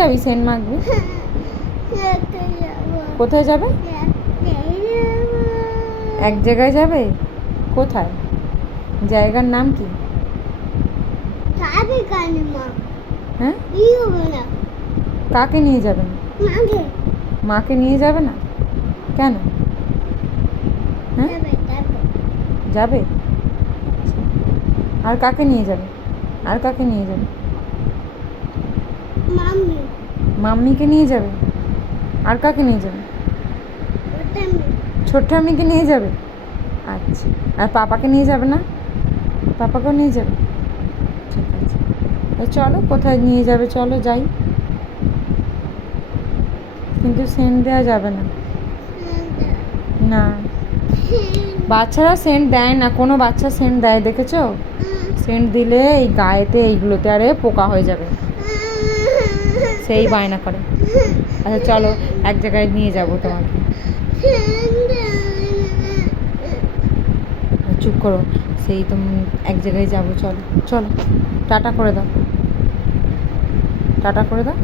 যাবি সেন্ট মাখবি? কোথায় যাবে? এক জায়গায় যাবে? কোথায়? জায়গার নাম কি? হ্যাঁ, কাকে নিয়ে যাবে না? মাকে নিয়ে যাবে না কেন? হ্যাঁ, যাবে। আর কাকে নিয়ে যাবে? আর কাকে নিয়ে যাবে? মাম্মিকে নিয়ে যাবে। আর কাকে নিয়ে যাবে? ছোট্ট আম্মিকে নিয়ে যাবে। আচ্ছা, আর পাপাকে নিয়ে যাবে না? পাপাকেও নিয়ে যাবে। ঠিক আছে, চলো কোথায় নিয়ে যাবে, চলো যাই। কিন্তু সেন্ট দেওয়া যাবে না। না, বাচ্চারা সেন্ট দেয় না। কোনো বাচ্চা সেন্ট দেয় দেখেছো? সেন্ট দিলে এই গায়েতে এইগুলোতে আরে পোকা হয়ে যাবে, সেই বায়না করে। আচ্ছা চলো, এক জায়গায় নিয়ে যাবো তোমাকে। চুপ করো, সেই তুমি এক জায়গায় যাবো, চলো চলো। টাটা করে দাও, টাটা করে দাও।